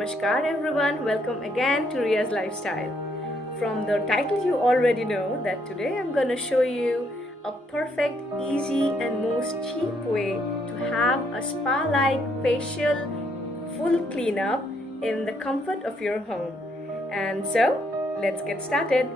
Namaskar everyone, welcome again to Ria's Lifestyle. From the title you already know that today I'm gonna show you a perfect, easy and most cheap way to have a spa-like facial full cleanup in the comfort of your home. And so, let's get started.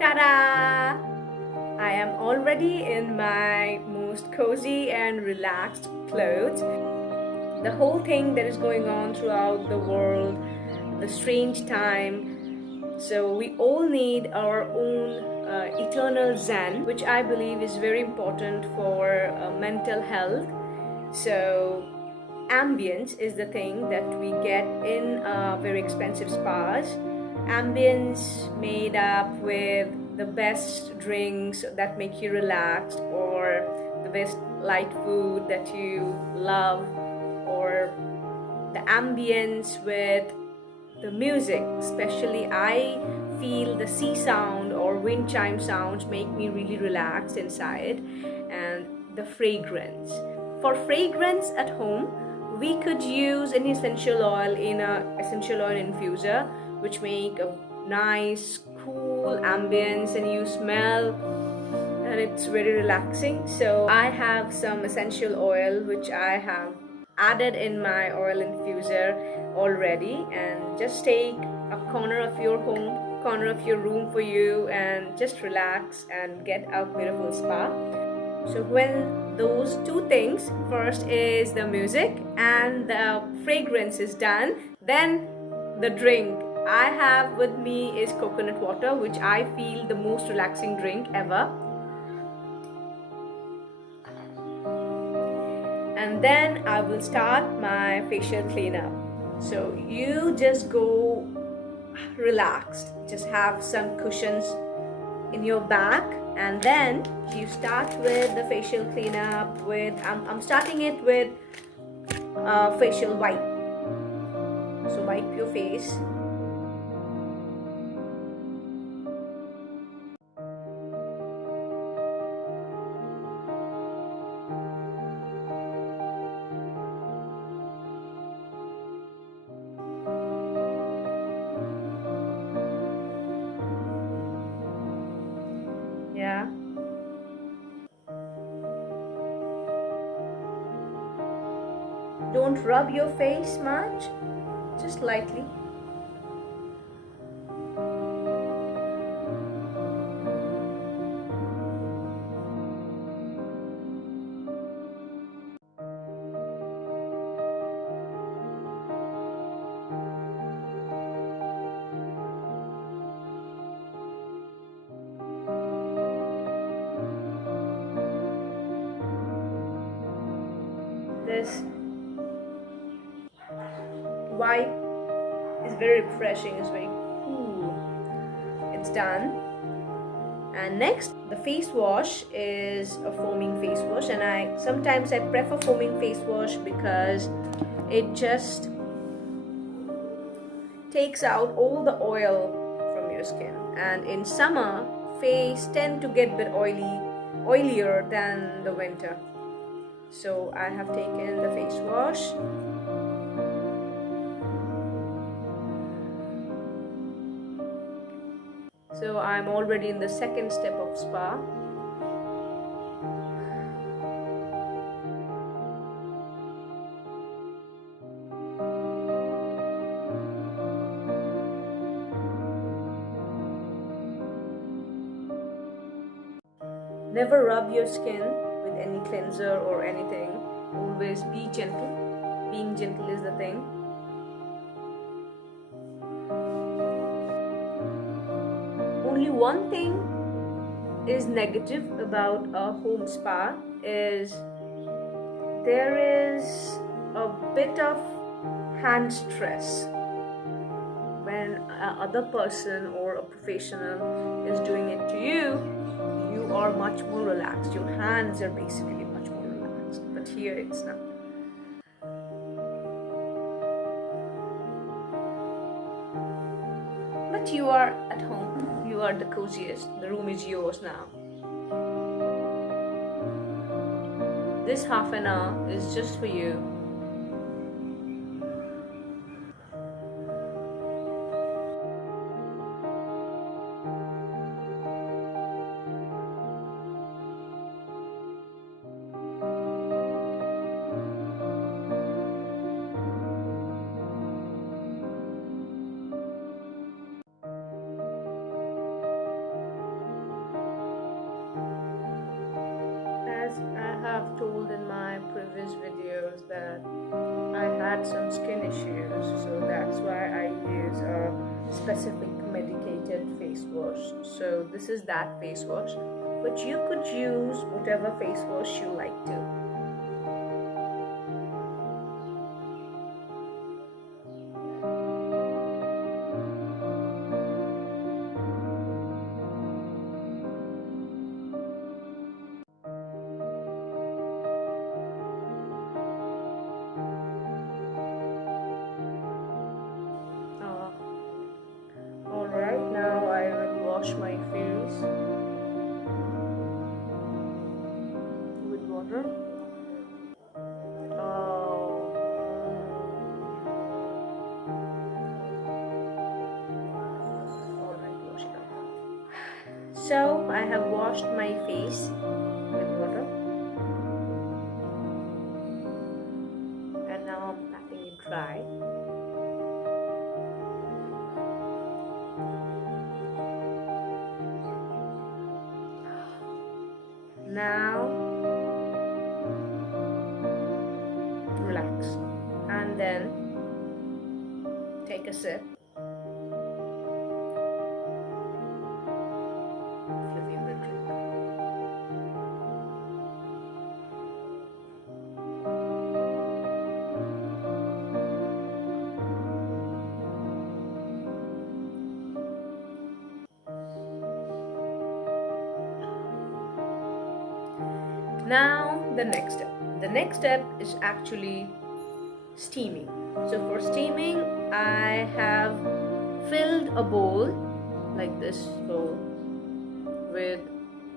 Ta-da! I am already in my most cozy and relaxed clothes. The whole thing that is going on throughout the world, the strange time. So we all need our own eternal zen, which I believe is very important for mental health. So ambience is the thing that we get in very expensive spas. Ambience made up with the best drinks that make you relaxed, or the best light food that you love, or the ambience with the music. Especially I feel the sea sound or wind chime sounds make me really relaxed inside. And the fragrance. For fragrance at home, we could use an essential oil in a essential oil infuser, which make a nice cool ambience and you smell, and it's very relaxing. So I have some essential oil which I have added in my oil infuser already, and just take a corner of your home, corner of your room for you, and just relax and get a beautiful spa. So when those two things, first is the music and the fragrance is done, then the drink I have with me is coconut water, which I feel the most relaxing drink ever. And then I will start my facial cleanup. So you just go relaxed, just have some cushions in your back, and then you start with the facial cleanup with I'm starting it with facial wipe. So wipe your face. Yeah. Don't rub your face much, just lightly. This wipe is very refreshing, it's very cool. It's done. And next, the face wash is a foaming face wash, and I sometimes prefer foaming face wash because it just takes out all the oil from your skin. And in summer, face tend to get a bit oilier than the winter. So I have taken the face wash. So I'm already in the second step of spa. Never rub your skin with any cleanser or anything. Always be gentle. Being gentle is the thing. Only one thing is negative about a home spa is there is a bit of hand stress. When another person or a professional is doing it to you, you are much more relaxed. Your hands are basically much more relaxed, but here it's not. But you are at home, you are the coziest, the room is yours now. This half an hour is just for you. previous videos that I had some skin issues, so that's why I use a specific medicated face wash. So this is that face wash, but you could use whatever face wash you like to. Alright, now I will wash my face with water. Alright, wash it up. So I have washed my face with water, and now I'm letting it dry. Now relax and then take a sip of your favorite drink. Now the next step. The next step is actually steaming. So for steaming, I have filled a bowl like this bowl with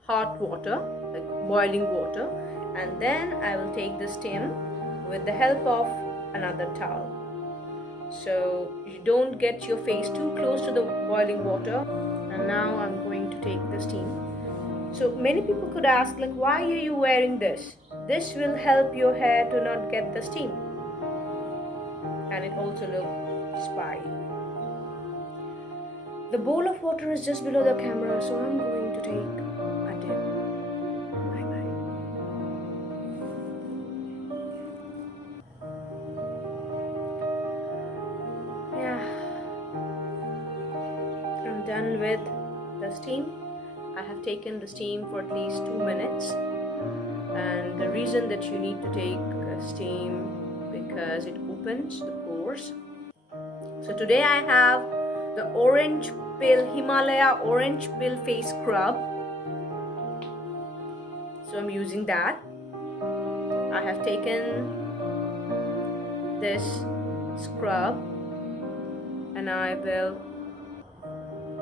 hot water, like boiling water, and then I will take the steam with the help of another towel. So you don't get your face too close to the boiling water. And now I'm going to take the steam. So many people could ask, like, why are you wearing this? This will help your hair to not get the steam. And it also looks spy. The bowl of water is just below the camera, so I'm going to take a dip. Bye bye. Yeah, I'm done with the steam. I have taken the steam for at least 2 minutes, and the reason that you need to take steam because it opens the pores. So today I have the orange pill, Himalaya orange pill face scrub. So I'm using that. I have taken this scrub and I will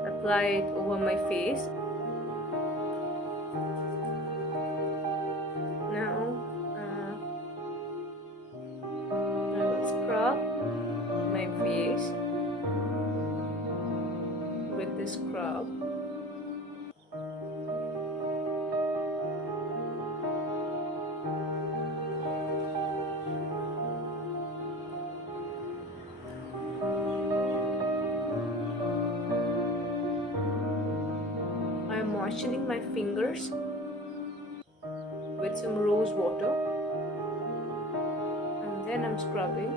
apply it over my face. My face with this scrub. I am moisturizing my fingers with some rose water, and then I'm scrubbing.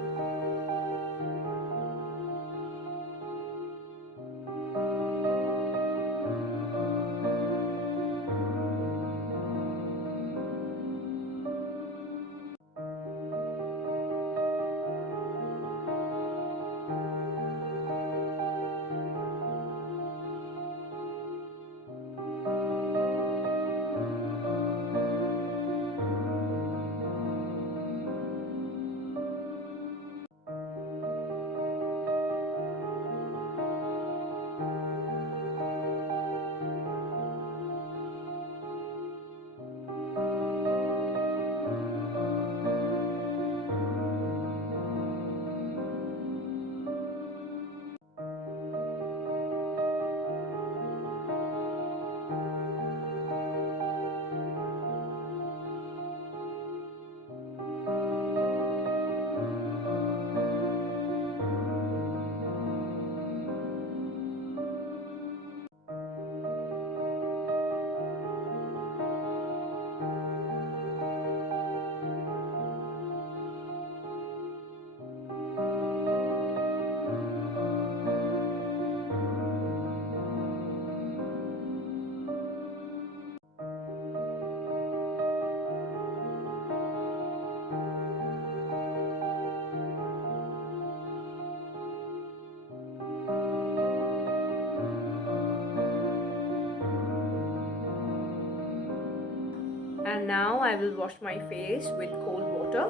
and now I will wash my face with cold water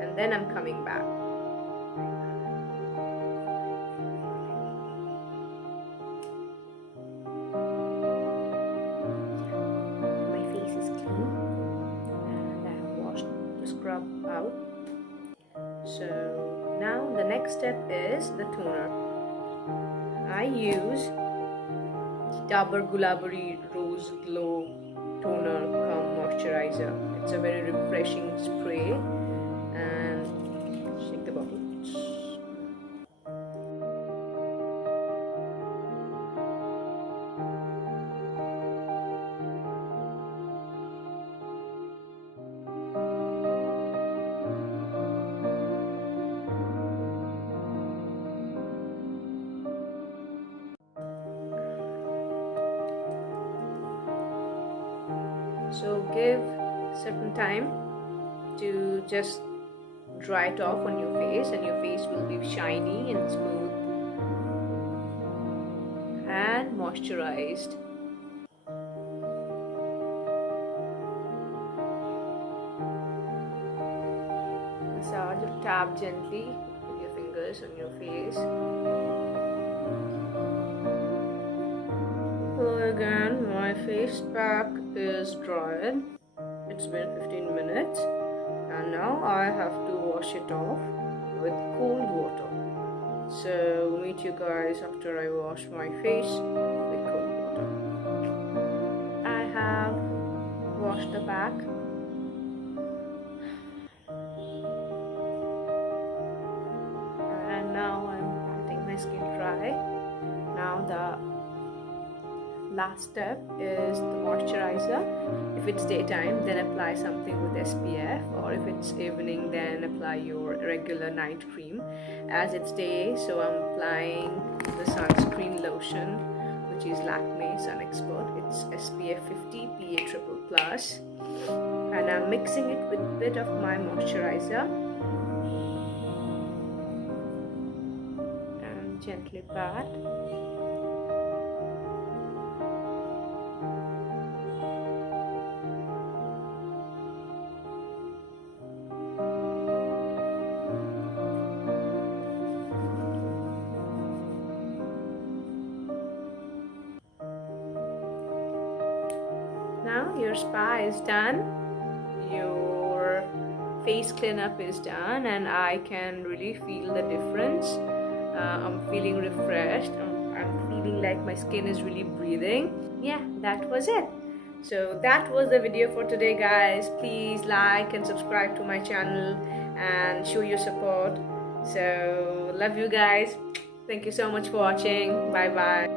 and then I'm coming back. My face is clean and I have washed the scrub out. So now the next step is the toner. I use Dabur Gulabari Rose Glow Toner cum Moisturizer. It's a very refreshing spray, and shake the bottle. So give certain time to just dry it off on your face, and your face will be shiny and smooth and moisturized. Massage or tap gently with your fingers on your face. Hello again, my face pack is dried. It's been 15 minutes and now I have to wash it off with cold water. So we'll meet you guys after I wash my face with cold water. I have washed the back. And now I'm letting my skin dry. Now the last step is the moisturizer. If it's daytime, then apply something with SPF, or if it's evening, then apply your regular night cream. As it's day, so I'm applying the sunscreen lotion, which is Lakme Sun Expert. It's SPF 50 PA+++, and I'm mixing it with a bit of my moisturizer and gently pat. Now your spa is done, your face cleanup is done, and I can really feel the difference. I'm feeling refreshed. I'm feeling like my skin is really breathing. Yeah, that was it. So that was the video for today, guys. Please like and subscribe to my channel and show your support. So love you guys. Thank you so much for watching. Bye bye.